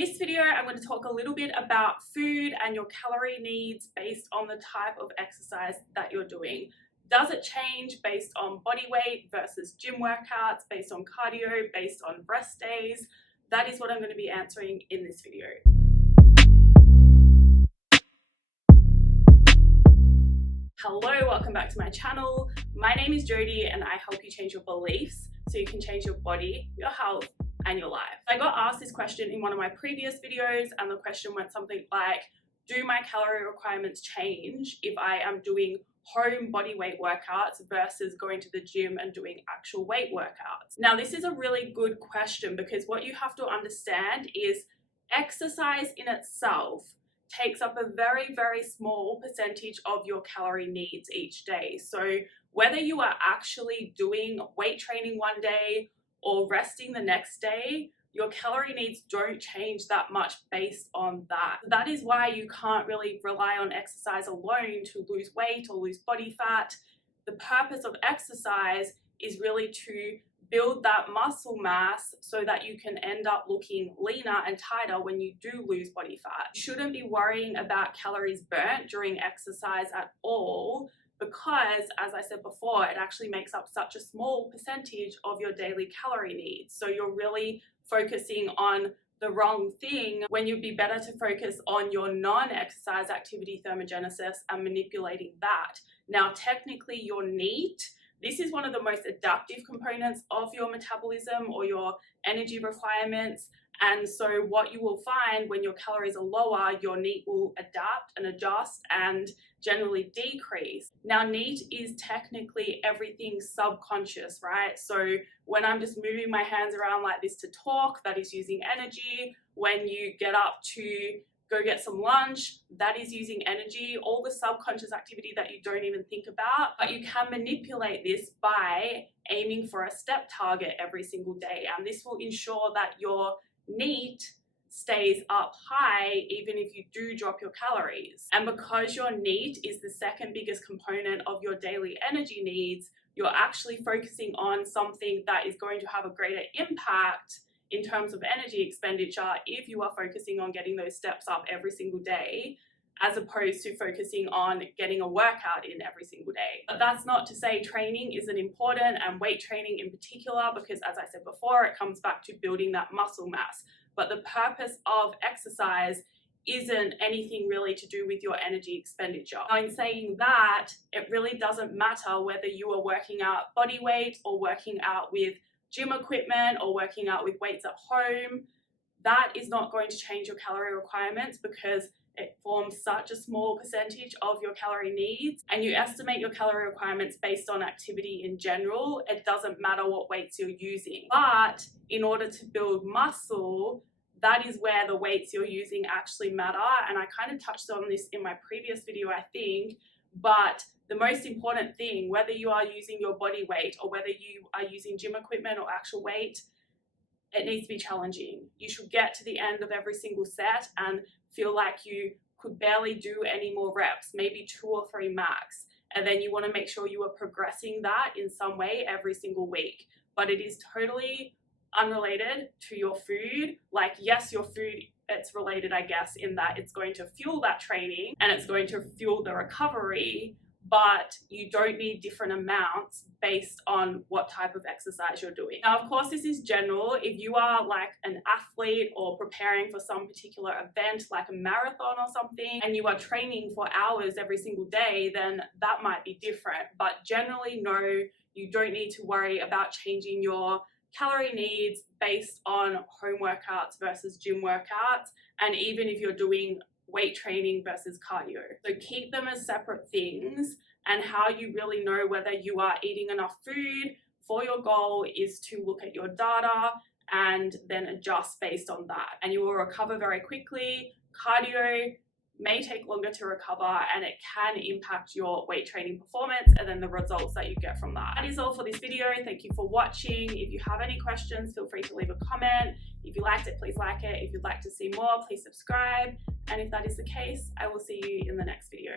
this video, I'm going to talk a little bit about food and your calorie needs based on the type of exercise that you're doing. Does it change based on body weight versus gym workouts, based on cardio, based on rest days? That is what I'm going to be answering in this video. Hello, welcome back to my channel. My name is Jodie and I help you change your beliefs so you can change your body, your health, and your life. I got asked this question in one of my previous videos, and the question went something like, do my calorie requirements change if I am doing home body weight workouts versus going to the gym and doing actual weight workouts? Now, this is a really good question because what you have to understand is exercise in itself takes up a very, very small percentage of your calorie needs each day. So whether you are actually doing weight training one day or resting the next day, your calorie needs don't change that much based on that. That is why you can't really rely on exercise alone to lose weight or lose body fat. The purpose of exercise is really to build that muscle mass so that you can end up looking leaner and tighter when you do lose body fat. You shouldn't be worrying about calories burnt during exercise at all, because, as I said before, it actually makes up such a small percentage of your daily calorie needs. So you're really focusing on the wrong thing when you'd be better to focus on your non-exercise activity thermogenesis and manipulating that. Now, technically your NEAT, this is one of the most adaptive components of your metabolism or your energy requirements. And so what you will find when your calories are lower, your NEAT will adapt and adjust and generally decrease. Now, NEAT is technically everything subconscious, right? So when I'm just moving my hands around like this to talk, that is using energy. When you get up to go get some lunch, that is using energy, all the subconscious activity that you don't even think about. But you can manipulate this by aiming for a step target every single day. And this will ensure that your NEAT stays up high even if you do drop your calories. And because your NEAT is the second biggest component of your daily energy needs, you're actually focusing on something that is going to have a greater impact in terms of energy expenditure if you are focusing on getting those steps up every single day, as opposed to focusing on getting a workout in every single day. But that's not to say training isn't important, and weight training in particular, because as I said before, it comes back to building that muscle mass. But the purpose of exercise isn't anything really to do with your energy expenditure. Now, in saying that, it really doesn't matter whether you are working out body weight or working out with gym equipment or working out with weights at home. That is not going to change your calorie requirements because it forms such a small percentage of your calorie needs, and you estimate your calorie requirements based on activity in general. It doesn't matter what weights you're using. But in order to build muscle, that is where the weights you're using actually matter. And I kind of touched on this in my previous video, I think, but the most important thing, whether you are using your body weight or whether you are using gym equipment or actual weight, it needs to be challenging. You should get to the end of every single set and feel like you could barely do any more reps, maybe 2 or 3 max. And then you want to make sure you are progressing that in some way every single week. But it is totally unrelated to your food. Like, yes, your food, it's related, I guess, in that it's going to fuel that training and it's going to fuel the recovery, but you don't need different amounts based on what type of exercise you're doing. Now, of course, this is general. If you are like an athlete or preparing for some particular event, like a marathon or something, and you are training for hours every single day, then that might be different. But generally, no, you don't need to worry about changing your calorie needs based on home workouts versus gym workouts, and even if you're doing weight training versus cardio. So keep them as separate things, and how you really know whether you are eating enough food for your goal is to look at your data and then adjust based on that. And you will recover very quickly. Cardio may take longer to recover, and it can impact your weight training performance and then the results that you get from that. That is all for this video. Thank you for watching. If you have any questions, feel free to leave a comment. If you liked it, please like it. If you'd like to see more, please subscribe. And if that is the case, I will see you in the next video.